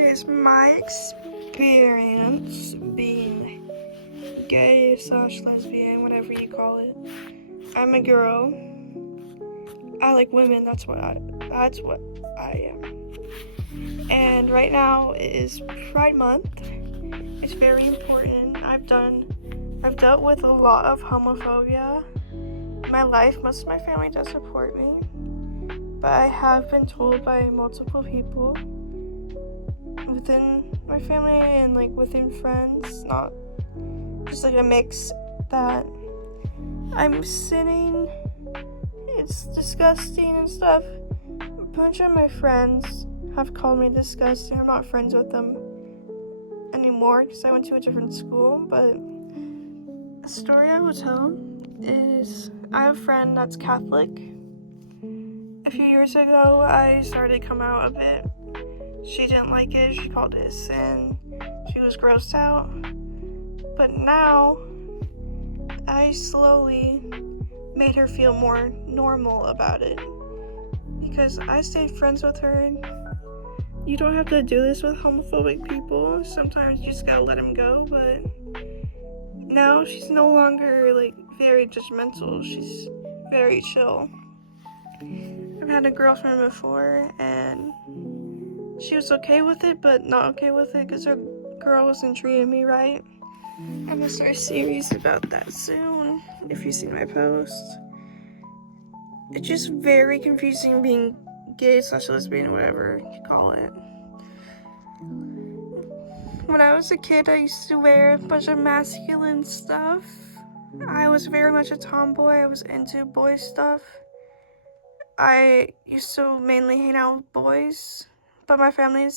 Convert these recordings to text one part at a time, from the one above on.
Here's my experience being gay / lesbian, whatever you call it. I'm a girl. I like women. That's what I am. And right now it is Pride Month. It's very important. I've dealt with a lot of homophobia in my life. Most of my family does support me, but I have been told by multiple people within my family and within friends, not just a mix, that I'm sinning. It's disgusting and stuff. A bunch of my friends have called me disgusting. I'm not friends with them anymore because I went to a different school, but a story I will tell is I have a friend that's Catholic. A few years ago, I started to come out a bit. She didn't like it. She called it a sin. She was grossed out. But now, I slowly made her feel more normal about it. Because I stayed friends with her. And you don't have to do this with homophobic people. Sometimes you just gotta let them go. But now she's no longer very judgmental. She's very chill. I've had a girlfriend before, and she was okay with it, but not okay with it because her girl wasn't treating me right. I'm gonna start a series about that soon, if you've seen my post. It's just very confusing being gay / lesbian, whatever you call it. When I was a kid, I used to wear a bunch of masculine stuff. I was very much a tomboy. I was into boy stuff. I used to mainly hang out with boys. But my family and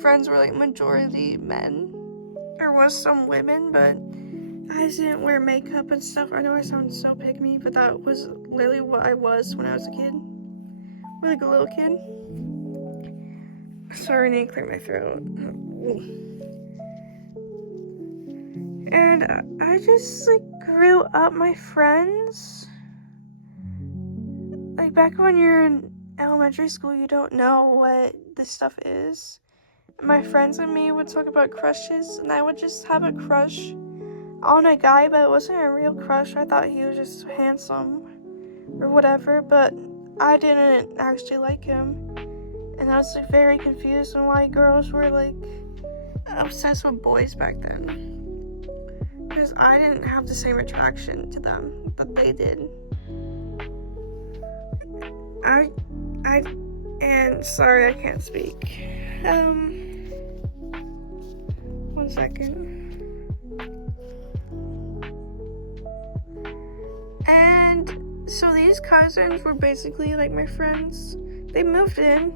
friends were majority men. There was some women, but I didn't wear makeup and stuff. I know I sound so pick me, but that was literally what I was when I was a kid. A little kid. Sorry, I need to clear my throat. And I just grew up my friends. Back when you're in elementary school, you don't know what this stuff is. My friends and me would talk about crushes, and I would just have a crush on a guy, but it wasn't a real crush. I thought he was just handsome or whatever, but I didn't actually like him. And I was very confused on why girls were obsessed with boys back then. Because I didn't have the same attraction to them that they did. And sorry, I can't speak. 1 second. And so these cousins were basically my friends. They moved in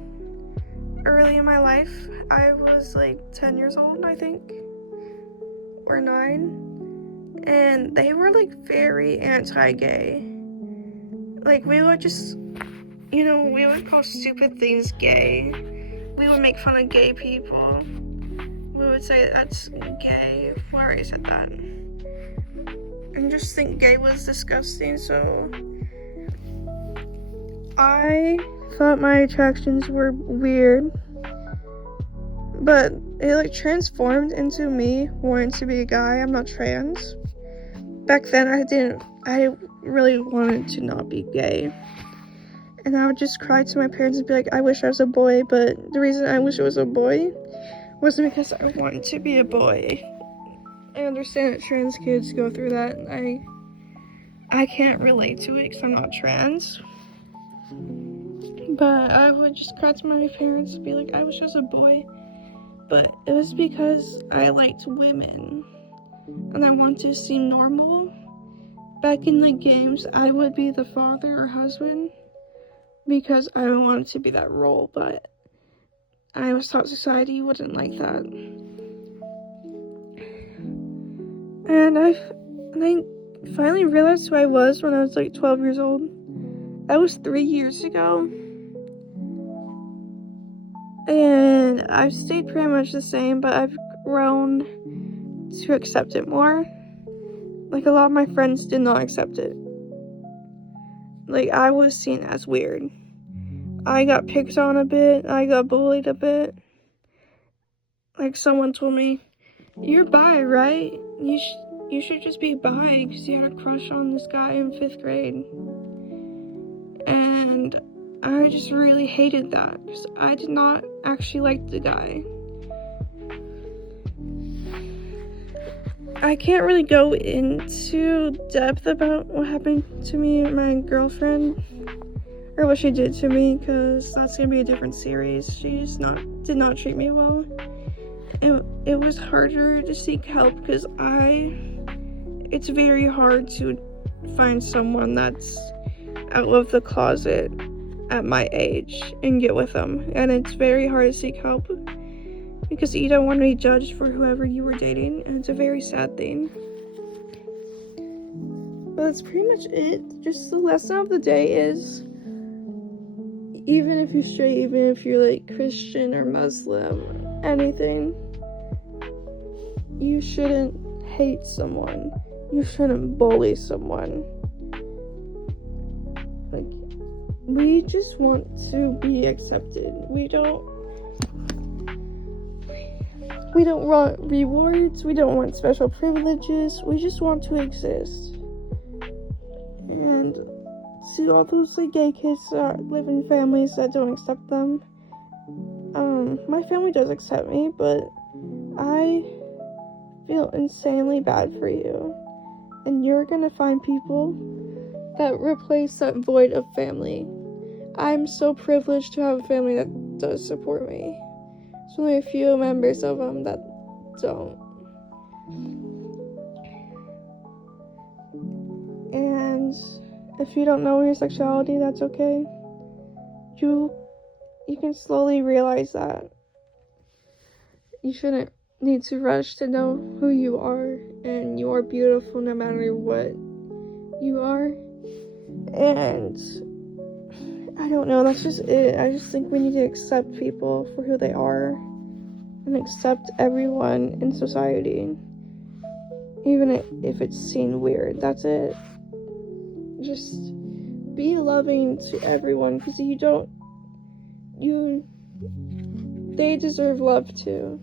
early in my life. I was 10 years old, I think, or 9. And they were very anti-gay. We would just, we would call stupid things gay. We would make fun of gay people. We would say that's gay. Why already said that? And just think gay was disgusting, so I thought my attractions were weird. But it transformed into me wanting to be a guy. I'm not trans. Back then I really wanted to not be gay. And I would just cry to my parents and be like, I wish I was a boy, but the reason I wish I was a boy wasn't because I wanted to be a boy. I understand that trans kids go through that. I can't relate to it because I'm not trans. But I would just cry to my parents and be like, I wish I was a boy. But it was because I liked women. And I wanted to seem normal. Back in the games, I would be the father or husband. Because I wanted to be that role, but I was taught society wouldn't like that. And I finally realized who I was when I was 12 years old. That was 3 years ago. And I've stayed pretty much the same, but I've grown to accept it more. A lot of my friends did not accept it. I was seen as weird. I got picked on a bit. I got bullied a bit. Like, someone told me, "You're bi, right? You should just be bi because you had a crush on this guy in 5th grade." And I just really hated that because I did not actually like the guy. I can't really go into depth about what happened to me and my girlfriend, or what she did to me, because that's gonna be a different series. She just did not treat me well. It was harder to seek help because it's very hard to find someone that's out of the closet at my age and get with them, and it's very hard to seek help because you don't want to be judged for whoever you were dating, and it's a very sad thing. But that's pretty much it. Just the lesson of the day is, even if you're straight, even if you're like Christian or Muslim, anything, you shouldn't hate someone. You shouldn't bully someone. Like, we just want to be accepted. We don't want rewards. We don't want special privileges. We just want to exist. And to all those like gay kids that live in families that don't accept them, my family does accept me, but I feel insanely bad for you. And you're gonna find people that replace that void of family. I'm so privileged to have a family that does support me. There's only a few members of them that don't. And if you don't know your sexuality, that's okay. You can slowly realize that. You shouldn't need to rush to know who you are, and you are beautiful no matter what you are. And I don't know, that's just it. I just think we need to accept people for who they are and accept everyone in society, even if it's seen weird. That's it. Just be loving to everyone, because they deserve love too.